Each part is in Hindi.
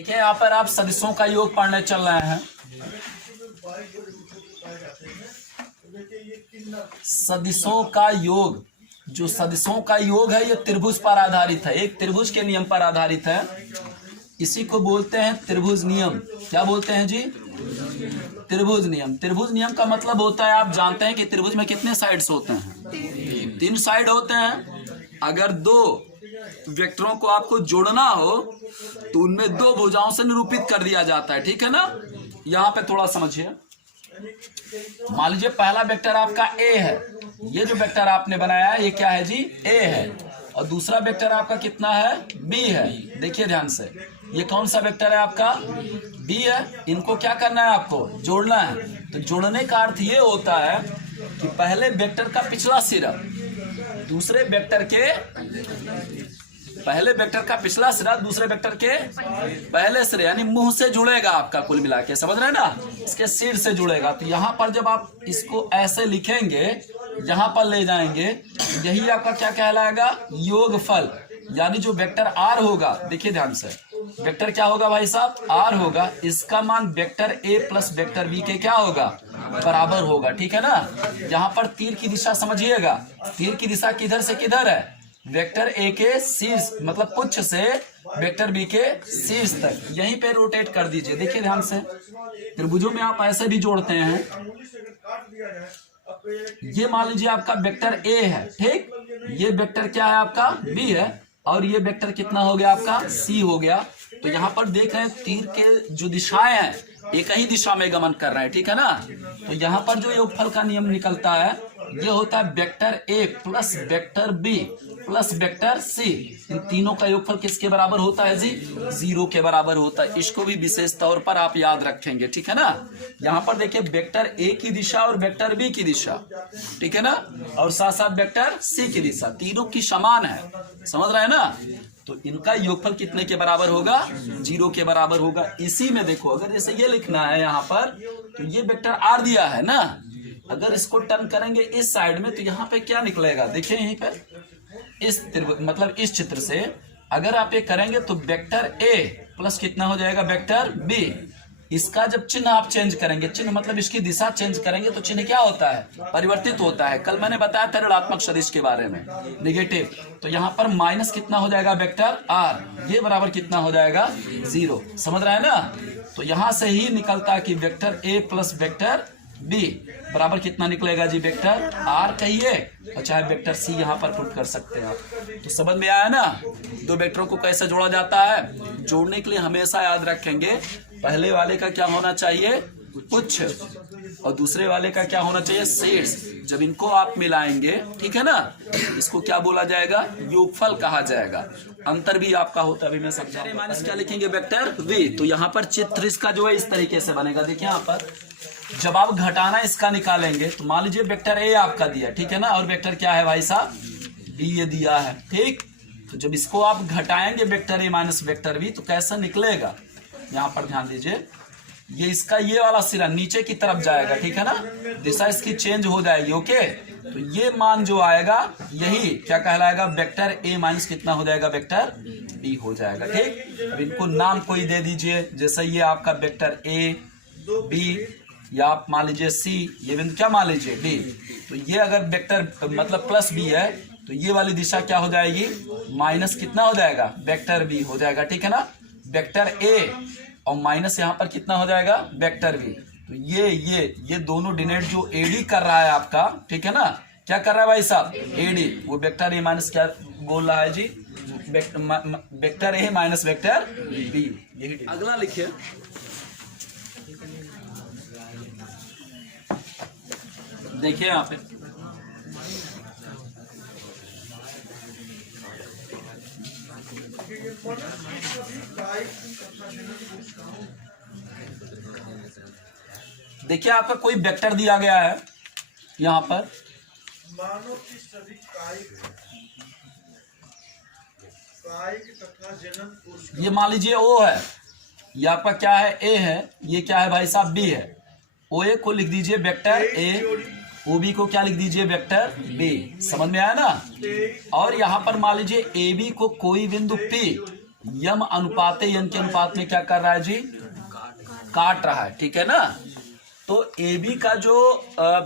देखिए यहाँ पर आप सदिशों का योग पढ़ने चल रहे हैं। सदिशों का योग, जो सदिशों का योग है ये त्रिभुज पर आधारित है, एक त्रिभुज के नियम पर आधारित है। इसी को बोलते हैं त्रिभुज नियम। क्या बोलते हैं जी? त्रिभुज नियम। त्रिभुज नियम का मतलब होता है, आप जानते हैं कि त्रिभुज में कितने साइड्स होते हैं? 3 साइड होते हैं। अगर 2 वेक्टरों को आपको जोड़ना हो तो उनमें 2 भुजाओं से निरूपित कर दिया जाता है, ठीक है ना। यहाँ पे थोड़ा समझिए। मान लीजिए पहला वेक्टर आपका ए है, ये जो वेक्टर आपने बनाया है ये क्या है जी? ए है। और दूसरा वेक्टर आपका कितना है? बी है। देखिए ध्यान से, ये कौन सा वेक्टर है आपका? बी है। इनको क्या करना है? आपको जोड़ना है। तो जोड़ने का अर्थ ये होता है कि पहले वेक्टर का पिछला सिरा दूसरे वेक्टर के पहले वेक्टर का पिछला सिरा दूसरे वेक्टर के पहले सिरे यानी मुंह से जुड़ेगा आपका, कुल मिला के, समझ रहे हैं ना, इसके सिर से जुड़ेगा। तो यहाँ पर जब आप इसको ऐसे लिखेंगे, यहाँ पर ले जाएंगे, यही आपका क्या कहलाएगा? योगफल। यानी जो वेक्टर आर होगा, देखिए ध्यान से, वेक्टर क्या होगा भाई साहब? आर होगा। इसका मान vector A plus vector B के क्या होगा? बराबर होगा, ठीक है ना। यहाँ पर तीर की दिशा समझिएगा। तीर की दिशा किधर से किधर है? वेक्टर ए के शीर्ष मतलब पुच्छ से वेक्टर बी के शीर्ष तक, यहीं पे रोटेट कर दीजिए। देखिए ध्यान से, त्रिभुजों में आप ऐसे भी जोड़ते हैं। ये मान लीजिए आपका वेक्टर ए है, ठीक। ये वेक्टर क्या है आपका? बी है। और ये वेक्टर कितना हो गया आपका? सी हो गया। तो यहाँ पर देख रहे हैं तीर के जो दिशाएं हैं एक ही दिशा में गमन कर रहे हैं, ठीक है ना। तो यहाँ पर जो योगफल का नियम निकलता है ये होता है vector A plus vector B plus vector C. इन तीनों का योगफल किसके बराबर होता है जी? 0 के बराबर होता है। इसको भी विशेष तौर पर आप याद रखेंगे, ठीक है ना। यहाँ पर देखिए वेक्टर ए की दिशा और वेक्टर बी की दिशा, ठीक है ना, और साथ साथ वेक्टर सी की दिशा, तीनों की समान है, समझ रहे हैं ना। तो इनका योगफल कितने के बराबर होगा? 0 के बराबर होगा। इसी में देखो, अगर जैसे ये लिखना है यहाँ पर, तो ये वेक्टर आर दिया है ना, अगर इसको टर्न करेंगे इस साइड में तो यहाँ पे क्या निकलेगा? देखिए यहीं पर इस मतलब इस चित्र से अगर आप ये करेंगे तो वेक्टर ए प्लस कितना हो जाएगा? Vector B. इसका जब चिन्ह आप चेंज करेंगे, चिन्ह मतलब इसकी दिशा चेंज करेंगे, तो चिन्ह क्या होता है? परिवर्तित होता है। कल मैंने बताया था ऋणात्मक सदिश के बारे में, नेगेटिव। तो यहाँ पर माइनस कितना हो जाएगा? वेक्टर आर, ये बराबर कितना हो जाएगा? 0। समझ रहे हैं ना। तो यहाँ से ही निकलता है कि vector A plus vector B बराबर कितना निकलेगा जी? वेक्टर आर कहिए और चाहे वेक्टर सी यहाँ पर पुट कर सकते हैं आप। तो समझ में आया ना 2 वेक्टरों को कैसे जोड़ा जाता है। जोड़ने के लिए हमेशा याद रखेंगे, पहले वाले का क्या होना चाहिए? पुच्छ, और दूसरे वाले का क्या होना चाहिए? शीर्ष। जब इनको आप मिलाएंगे, ठीक है ना, इसको क्या बोला जाएगा? योगफल कहा जाएगा। अंतर भी आपका होता है, अभी मैं समझा। माइनस क्या लिखेंगे? Vector V. तो यहाँ पर चित्र इसका जो है इस तरीके से बनेगा। देखिए यहाँ पर जब आप घटाना इसका निकालेंगे तो मान लीजिए वेक्टर ए आपका दिया, ठीक है ना, और वेक्टर क्या है भाई साहब? बी ये दिया है, ठीक। तो जब इसको आप घटाएंगे vector A minus vector B तो कैसा निकलेगा? यहाँ पर ध्यान दीजिए, ये इसका ये वाला सिरा नीचे की तरफ जाएगा, ठीक है ना, दिशा इसकी चेंज हो जाएगी, ओके। तो ये मान जो आएगा यही क्या कहलाएगा? वेक्टर ए माइनस कितना हो जाएगा? वेक्टर बी हो जाएगा, ठीक। अब इनको नाम कोई दे दीजिए, जैसे ये आपका वेक्टर ए बी, या आप मान लीजिए सी, ये बिंदु क्या मान लीजिए डी। तो ये अगर वेक्टर मतलब प्लस बी है तो ये वाली दिशा क्या हो जाएगी? माइनस कितना हो जाएगा? वेक्टर बी हो जाएगा, ठीक है ना। वेक्टर ए और माइनस यहाँ पर कितना हो जाएगा? Vector B. तो ये दोनों डिनोट जो एडी कर रहा है आपका, ठीक है ना, क्या कर रहा है भाई साहब? एडी। वो वेक्टर ए माइनस क्या बोल रहा है जी? Vector A minus vector B. यही अगला लिखिए। देखिए यहाँ पे देखिए आपका कोई वेक्टर दिया गया है यहाँ पर, मानो कि सभी कायिक तथा जनन कोश, ये मान लीजिए ओ है, ये आपका क्या है? ए है। ये क्या है भाई साहब? बी है। ओ ए को लिख दीजिए वेक्टर ए, ओ बी को क्या लिख दीजिए? Vector B. समझ में आया ना। और यहाँ पर मान लीजिए ए बी को कोई बिंदु पी यम अनुपाते यन के अनुपात में क्या कर रहा है जी, काट रहा है, ठीक है ना। तो AB का जो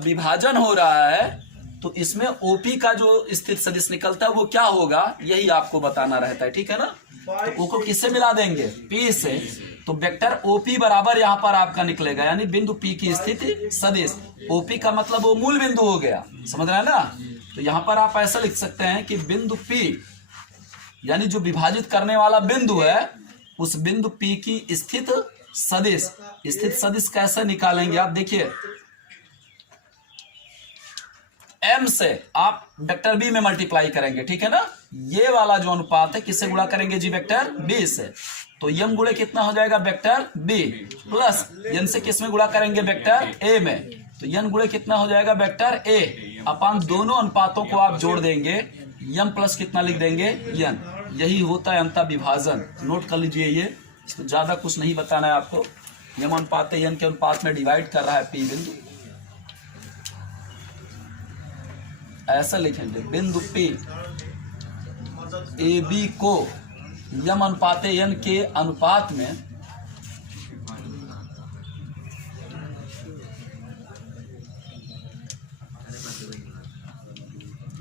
विभाजन हो रहा है तो इसमें OP का जो स्थित सदिश निकलता है वो क्या होगा, यही आपको बताना रहता है, ठीक है ना। तो O को किससे मिला देंगे, P से। तो वेक्टर OP बराबर यहाँ पर आपका निकलेगा, यानी बिंदु P की स्थिति सदिश। OP का मतलब वो मूल बिंदु हो गया, समझ रहे हैं ना। तो यहाँ पर आप ऐसा लिख सकते हैं कि बिंदु P यानी जो विभाजित करने वाला बिंदु है उस बिंदु P की स्थित सदिश। स्थित सदिश कैसे निकालेंगे आप देखिए, M से आप वेक्टर B में मल्टीप्लाई करेंगे, ठीक है ना। ये वाला जो अनुपात है किससे गुणा करेंगे जी, वेक्टर B से। तो M गुणे कितना हो जाएगा, वेक्टर B प्लस N से किस में गुणा करेंगे, वेक्टर A में। तो N गुणे कितना हो जाएगा, वेक्टर A अपान दोनों अनुपातों को आप जोड़ देंगे, M प्लस कितना लिख देंगे, N। यही होता है अंतः विभाजन, नोट कर लीजिए ये, इसको ज्यादा कुछ नहीं बताना है आपको। M अनुपात N के अनुपात में डिवाइड कर रहा है P बिंदु, ऐसा लिखेंगे बिंदु P AB को M अनुपात N के अनुपात में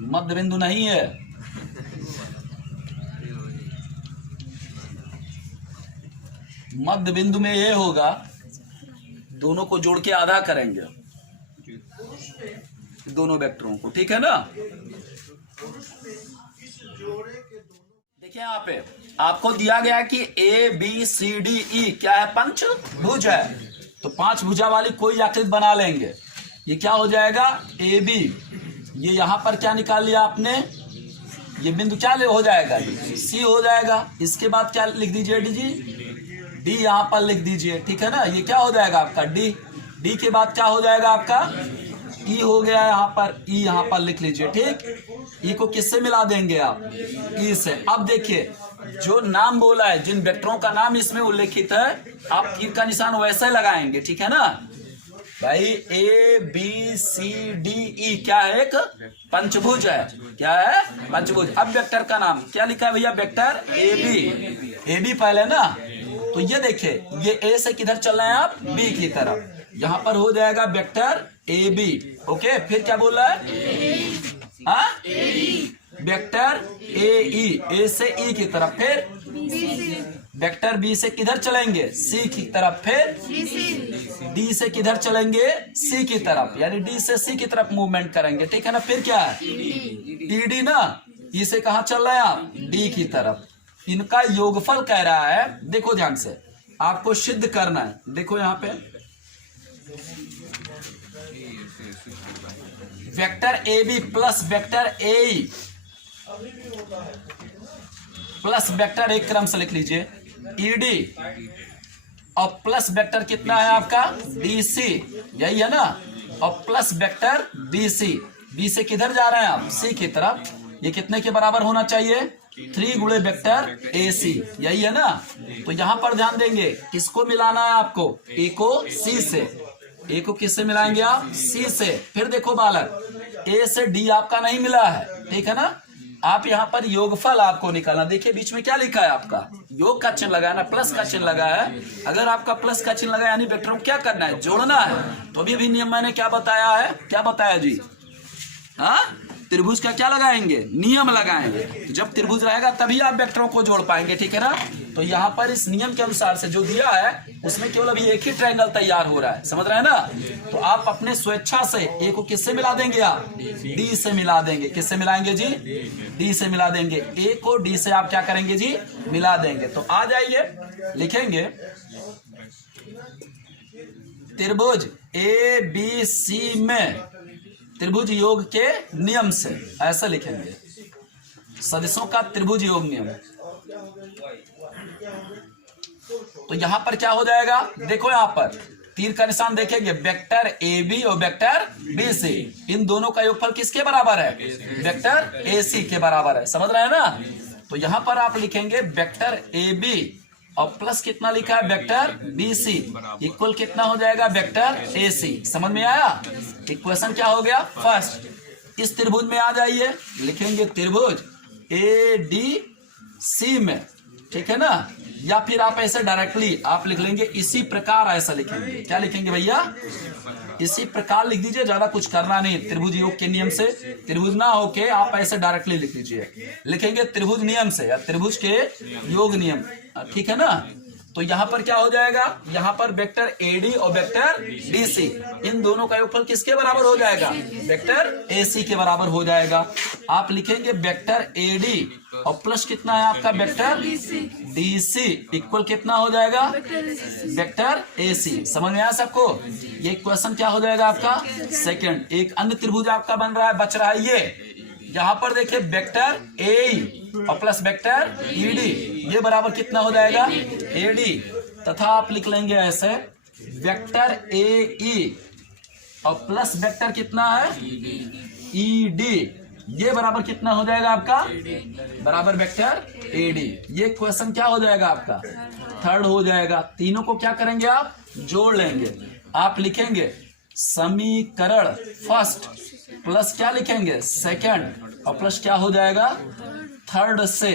मध्य बिंदु नहीं है, मध्य बिंदु में ये होगा, दोनों को जोड़ के आधा करेंगे दोनों वेक्टरों को, ठीक है ना। देखिए यहाँ पे आपको दिया गया है कि ABCDE क्या है, पंचभुज है। तो पांच भुजा वाली कोई आकृति बना लेंगे। ये क्या हो जाएगा, AB। ये यहां पर क्या निकाल लिया आपने, ये बिंदु क्या हो जाएगा, C हो जाएगा। इसके बाद क्या लिख दीजिए, D यहां पर लिख दीजिए, ठीक है ना। ये क्या हो जाएगा आपका D के बाद क्या हो जाएगा आपका E हो गया यहाँ पर, E यहाँ पर लिख लीजिए, ठीक। E को किससे मिला देंगे आप, E से। अब देखिए जो नाम बोला है, जिन वेक्टरों का नाम इसमें उल्लेखित है, आप तीर का निशान वैसे लगाएंगे, ठीक है ना भाई। ABCDE क्या है, एक पंचभुज है, क्या है, पंचभुज। अब वेक्टर का नाम क्या लिखा है भैया, वेक्टर AB पहले ना। तो ये देखिए ये A से किधर चल रहे हैं आप, B की तरफ। यहां पर हो जाएगा वेक्टर AB, ओके। फिर क्या बोल रहा है, हाँ, वेक्टर AE, A से E की तरफ। फिर वेक्टर B से किधर चलेंगे, C की तरफ। फिर D से किधर चलेंगे, C की तरफ, यानी D से C की तरफ मूवमेंट करेंगे, ठीक है ना। फिर क्या है, DD ना, E से कहा चल रहे हैं आप, D की तरफ। इनका योगफल कह रहा है, देखो ध्यान से, आपको सिद्ध करना है। देखो यहाँ पे vector AB plus vector AE plus vector एक क्रम से लिख लीजिए ED और प्लस वेक्टर कितना है आपका BC, यही है ना। और प्लस वेक्टर BC, B से किधर जा रहे हैं आप, C की तरफ। ये कितने के बराबर होना चाहिए, 3 गुणे वेक्टर AC, यही है ना। तो यहां पर ध्यान देंगे, किसको मिलाना है आपको, A को C से। A को किससे मिलाएंगे आप, C से। फिर देखो बालक, A से D आपका नहीं मिला है, ठीक है ना। आप यहाँ पर योगफल आपको निकालना। देखिए बीच में क्या लिखा है आपका, योग का चिन्ह लगाया ना, प्लस का चिन्ह लगाया है। अगर आपका प्लस का चिन्ह लगाया यानी वेक्टरों को क्या करना है, जोड़ना है। तो अभी भी नियम मैंने क्या बताया है, क्या बताया जी, हाँ, त्रिभुज का क्या लगाएंगे, नियम लगाएंगे। तो जब त्रिभुज रहेगा तभी आप वेक्टरों को जोड़ पाएंगे, ठीक है ना। तो यहाँ पर इस नियम के अनुसार से जो दिया है उसमें केवल अभी एक ही ट्रायंगल तैयार हो रहा है, समझ रहे हैं ना। तो आप अपने स्वेच्छा से ए को किससे मिला देंगे, आप डी से मिला देंगे। किससे मिलाएंगे जी, डी से मिला देंगे। ए को डी से आप क्या करेंगे जी, मिला देंगे। तो आ जाइए लिखेंगे त्रिभुज ए बी सी में त्रिभुज योग के नियम से, ऐसा लिखेंगे सदिशों का त्रिभुज योग नियम। तो यहां पर क्या हो जाएगा, देखो यहां पर तीर का निशान देखेंगे, वेक्टर ए बी और वेक्टर बी सी, इन दोनों का योगफल किसके बराबर है, वेक्टर ए सी के बराबर है, समझ रहे हैं ना। तो यहां पर आप लिखेंगे वेक्टर ए बी और प्लस कितना लिखा है वेक्टर बी सी इक्वल कितना हो जाएगा वेक्टर ए सी। समझ में आया, इक्वेशन क्या हो गया फर्स्ट। इस त्रिभुज में आ जाइए, लिखेंगे त्रिभुज ए डी सी में ठीक है ना। या फिर आप ऐसे डायरेक्टली आप लिख लेंगे इसी प्रकार, ऐसा लिखेंगे। क्या लिखेंगे भैया? इसी प्रकार लिख दीजिए, ज्यादा कुछ करना नहीं। त्रिभुज योग के नियम से त्रिभुज ना होके आप ऐसे डायरेक्टली लिख लीजिए। लिखेंगे त्रिभुज नियम से या त्रिभुज के योग नियम, ठीक है ना। तो यहाँ पर क्या हो जाएगा? यहाँ पर वेक्टर एडी और वेक्टर डीसी, इन दोनों का योगफल किसके बराबर हो जाएगा? वेक्टर एसी के बराबर हो जाएगा। आप लिखेंगे वेक्टर एडी और प्लस कितना है आपका? वेक्टर डीसी इक्वल कितना हो जाएगा? Vector AC. समझ में आया सबको? ये क्वेश्चन क्या हो जाएगा आपका? सेकंड। एक अन्य त्रिभुज आपका बन रहा है, बच रहा है ये। यहाँ पर देखिए वेक्टर ए और प्लस वेक्टर ईडी, ये बराबर कितना हो जाएगा? एडी। तथा आप लिख लेंगे ऐसे वेक्टर ए ई और प्लस वेक्टर कितना है? ईडी, ये बराबर कितना हो जाएगा आपका? बराबर वेक्टर एडी। ये क्वेश्चन क्या हो जाएगा आपका? थर्ड हो जाएगा। तीनों को क्या करेंगे आप? जोड़ लेंगे। आप लिखेंगे समीकरण फर्स्ट प्लस क्या लिखेंगे? सेकंड, और प्लस क्या हो जाएगा? थर्ड से,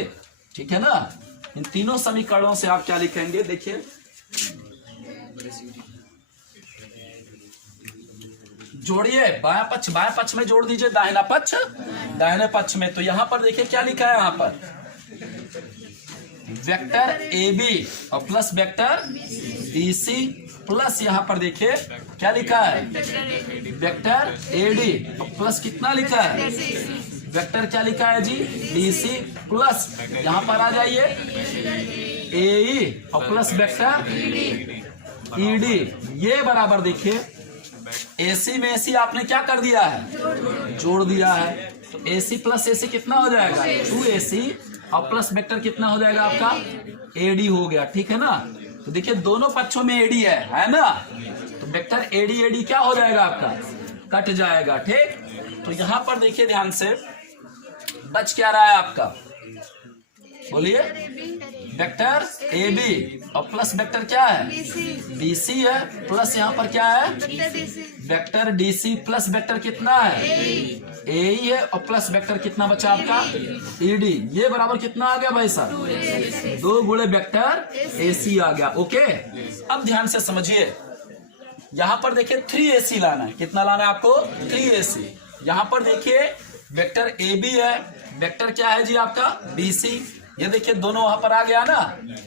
ठीक है ना। इन तीनों समीकरणों से आप क्या लिखेंगे? देखिए जोड़िए, बायां पक्ष में जोड़ दीजिए, दाहिना पक्ष दाहिने पक्ष में। तो यहां पर देखिए क्या लिखा है? यहां पर वेक्टर ए बी और plus vector B C plus यहाँ पर देखिए क्या लिखा है? वेक्टर एडी और प्लस कितना लिखा है? वेक्टर क्या लिखा है जी? डीसी प्लस यहाँ पर आ जाइए एई और प्लस वेक्टर ईडी, ये बराबर देखिए एसी में एसी आपने क्या कर दिया है? जोड़ दिया है। तो एसी प्लस एसी कितना हो जाएगा? 2AC और प्लस वेक्टर कितना हो जाएगा आपका? एडी हो गया, ठीक है ना। तो देखिए दोनों पक्षों में एडी है ना। तो वेक्टर एडी एडी क्या हो जाएगा आपका? कट जाएगा, ठीक। तो यहां पर देखिए ध्यान से, बच क्या रहा है आपका? बोलिए। वेक्टर ए बी और प्लस वेक्टर क्या है? बीसी है, प्लस यहाँ पर क्या है? वेक्टर डीसी प्लस वेक्टर कितना है? ए ही है और प्लस वेक्टर कितना बचा आपका? ईडी। ये बराबर कितना आ गया भाई साहब? 2 गुणे वेक्टर एसी आ गया। ओके, अब ध्यान से समझिए, यहां पर देखिए 3AC लाना है। कितना लाना है आपको? 3AC। यहां पर देखिए वेक्टर ए बी है, वेक्टर क्या है जी आपका? बीसी। ये देखिए दोनों वहां पर आ गया ना,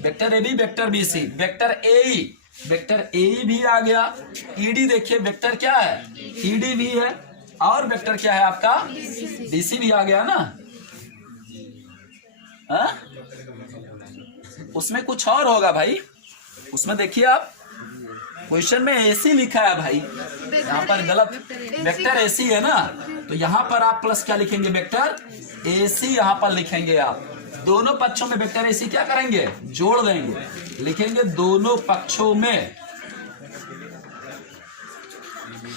vector A B vector BC. Vector A भी आ गया। ईडी देखिए वेक्टर क्या है? ईडी भी है, और वेक्टर क्या है आपका? डीसी भी आ गया ना। हा? उसमें कुछ और होगा भाई, उसमें देखिए आप क्वेश्चन में एसी लिखा है भाई, यहाँ पर गलत। वेक्टर एसी है ना, तो यहाँ पर आप प्लस क्या लिखेंगे? वेक्टर एसी यहाँ पर लिखेंगे आप। दोनों पक्षों में वेक्टर एसी क्या करेंगे? जोड़ देंगे। लिखेंगे दोनों पक्षों में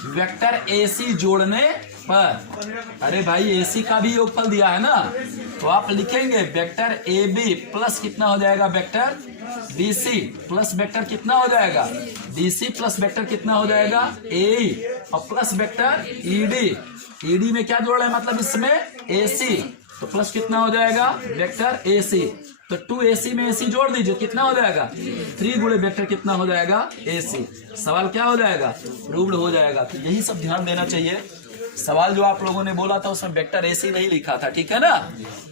वेक्टर एसी जोड़ने पर, अरे भाई एसी का भी योगफल दिया है ना, तो आप लिखेंगे वेक्टर ए बी प्लस कितना हो जाएगा? वेक्टर बीसी प्लस वेक्टर कितना हो जाएगा? डीसी प्लस वेक्टर कितना हो जाएगा? ए और प्लस वेक्टर ईडी। ईडी में क्या जोड़ रहे हैं? मतलब इसमें एसी, तो प्लस कितना हो जाएगा? Vector AC. तो 2AC में AC जोड़ दीजिए, कितना हो जाएगा? 3 गुणे वेक्टर कितना हो जाएगा? AC। सवाल क्या हो जाएगा? प्रूव्ड हो जाएगा। तो यही सब ध्यान देना चाहिए। सवाल जो आप लोगों ने बोला था उसमें वेक्टर AC नहीं लिखा था, ठीक है ना।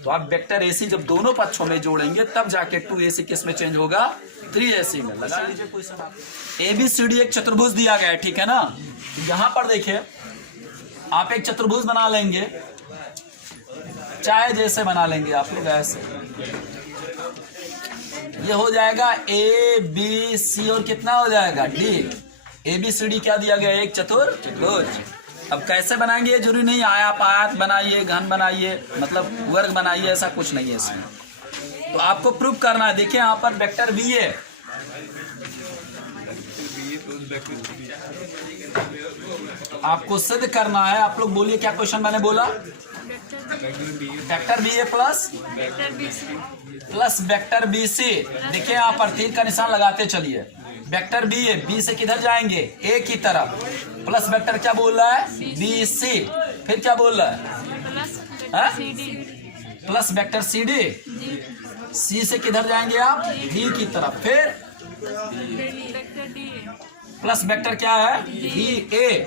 तो आप वेक्टर AC जब दोनों पक्षों में जोड़ेंगे तब जाके 2AC किस में चेंज होगा? 3AC में। लगा लीजिए कोई सवाल। ABCD एक चतुर्भुज दिया गया है, ठीक है ना। यहाँ पर देखिए आप एक चतुर्भुज बना लेंगे, चाहे जैसे बना लेंगे आप लोग ऐसे। ये हो जाएगा ए बी सी और कितना हो जाएगा? D. A B C D क्या दिया गया? एक चतुर्भुज। अब कैसे बनाएंगे ये जरूरी नहीं, आप आयत बनाइए, घन बनाइए, मतलब वर्ग बनाइए, ऐसा कुछ नहीं है इसमें। तो आपको प्रूव करना है। देखिए यहाँ पर वेक्टर बी है, आपको सिद्ध करना है। आप लोग बोलिए क्या क्वेश्चन मैंने बोला? वेक्टर बी ए प्लस वेक्टर बी सी। देखिए यहाँ पर तीर का निशान लगाते चलिए। वेक्टर बी ए, बी से किधर जाएंगे? ए की तरफ। प्लस वेक्टर क्या बोल रहा है? B C. फिर क्या बोल रहा है? Plus vector C D. C से किधर जाएंगे आप, डी की तरफ। फिर vector D A plus vector क्या है, डी ए।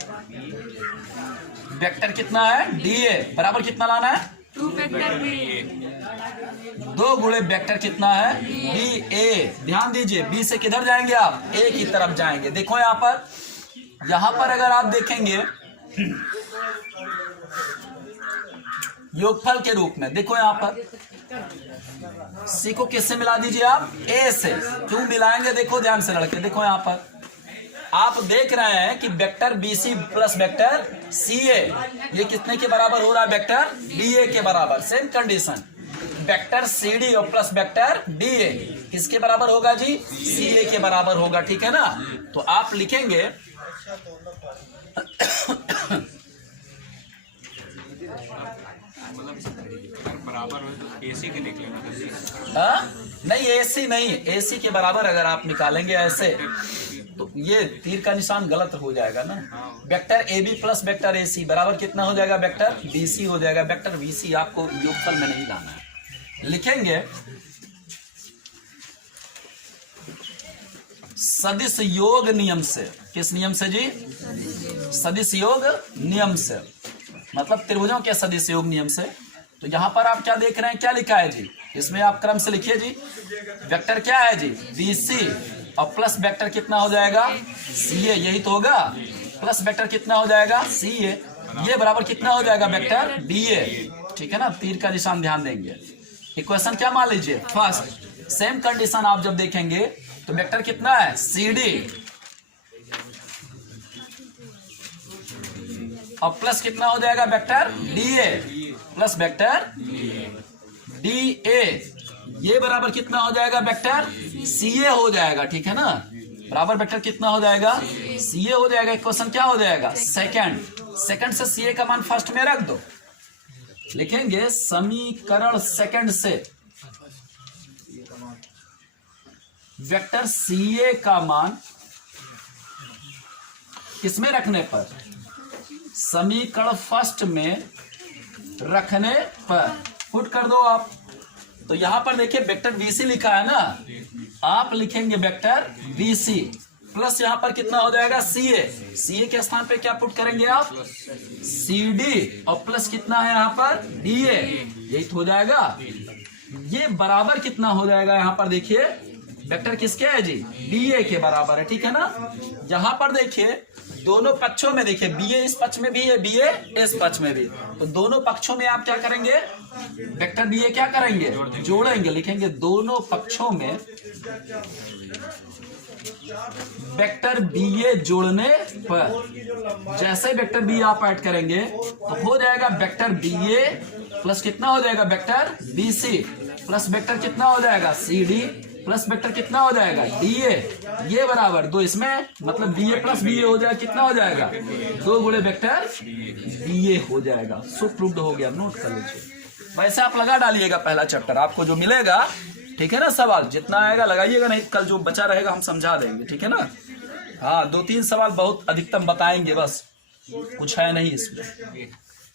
वेक्टर कितना है, डी ए बराबर कितना लाना है, 2 वेक्टर बी ए 2 गुणे वेक्टर कितना है, बी ए। ध्यान दीजिए, बी से किधर जाएंगे आप, ए की तरफ जाएंगे। देखो यहाँ पर अगर आप देखेंगे योगफल के रूप में, देखो यहाँ पर सी को किससे मिला दीजिए आप, ए से। क्यों मिलाएंगे, देखो ध्यान से लड़के, देखो यहाँ पर आप देख रहे हैं कि vector B C plus vector C A ये कितने के बराबर हो रहा है, वेक्टर डी ए के बराबर। Same condition vector C D और प्लस वेक्टर डी ए किसके बराबर होगा जी, सी ए के बराबर होगा, ठीक है ना। तो आप लिखेंगे बराबर हो तो एसी के लिख लेना। नहीं एसी नहीं, एसी के बराबर अगर आप निकालेंगे ऐसे तो ये तीर का निशान गलत हो जाएगा ना। Vector A B plus vector A C बराबर कितना हो जाएगा, वेक्टर बी सी हो जाएगा। वेक्टर बी सी आपको योगफल में नहीं लाना है। लिखेंगे सदिश योग नियम से। किस नियम से जी, सदिश योग नियम से, मतलब त्रिभुजों के सदिश योग नियम से। तो यहां पर आप क्या देख रहे हैं, क्या लिखा है जी, इसमें आप क्रम से लिखिए जी। वेक्टर क्या है जी, बी सी और प्लस वेक्टर कितना हो जाएगा, सी ए, यही तो होगा। प्लस वेक्टर कितना हो जाएगा, सी ए, ये बराबर कितना हो जाएगा, वेक्टर बी ए, ठीक है ना। तीर का निशान ध्यान देंगे। इक्वेशन क्या मान लीजिए, फर्स्ट। सेम कंडीशन आप जब देखेंगे तो वेक्टर कितना है, सी डी और प्लस कितना हो जाएगा, vector D A plus vector D ए, ये बराबर कितना हो जाएगा, वेक्टर सी ए हो जाएगा, ठीक है ना। बराबर वेक्टर कितना हो जाएगा, सी ए हो जाएगा। इक्वेशन क्या हो जाएगा, सेकंड। सेकंड से सी ए का मान फर्स्ट में रख दो। लिखेंगे समीकरण सेकंड से वेक्टर सी ए का मान किसमें रखने पर, समीकरण फर्स्ट में रखने पर पुट कर दो आप। तो यहां पर देखिए वेक्टर बीसी लिखा है ना, आप लिखेंगे वेक्टर बीसी प्लस यहां पर कितना हो जाएगा, सी ए। सी ए के स्थान पे क्या पुट करेंगे आप, सी डी और प्लस कितना है यहाँ पर, डी ए, यही तो हो जाएगा। ये बराबर कितना हो जाएगा, यहाँ पर देखिए वेक्टर किसके है जी, डी ए के बराबर है, ठीक है ना। यहाँ पर देखिए दोनों पक्षों में देखिए, बी ए इस पक्ष में भी है, बी ए इस पक्ष में भी, तो दोनों पक्षों में आप क्या करेंगे, वेक्टर बी ए क्या करेंगे, जोड़ेंगे। लिखेंगे दोनों पक्षों में वेक्टर बी ए जोड़ने पर, जैसे वेक्टर बी आप ऐड करेंगे तो हो जाएगा वेक्टर बी ए प्लस कितना हो जाएगा, vector B C plus vector कितना हो जाएगा, सी डी प्लस वेक्टर कितना हो जाएगा, डी ए, ये बराबर 2 इसमें, मतलब बी ए प्लस बी ए हो जाएगा, कितना हो जाएगा, 2 गुणे वेक्टर बी ए हो जाएगा। सो प्रूव्ड हो गया, नोट कर लीजिए। वैसे आप लगा डालिएगा पहला चैप्टर, आपको जो मिलेगा, ठीक है ना। सवाल जितना आएगा लगाइएगा, नहीं कल जो बचा रहेगा हम समझा देंगे, ठीक है ना। हाँ 2-3 सवाल बहुत अधिकतम बताएंगे, बस कुछ है नहीं इसमें।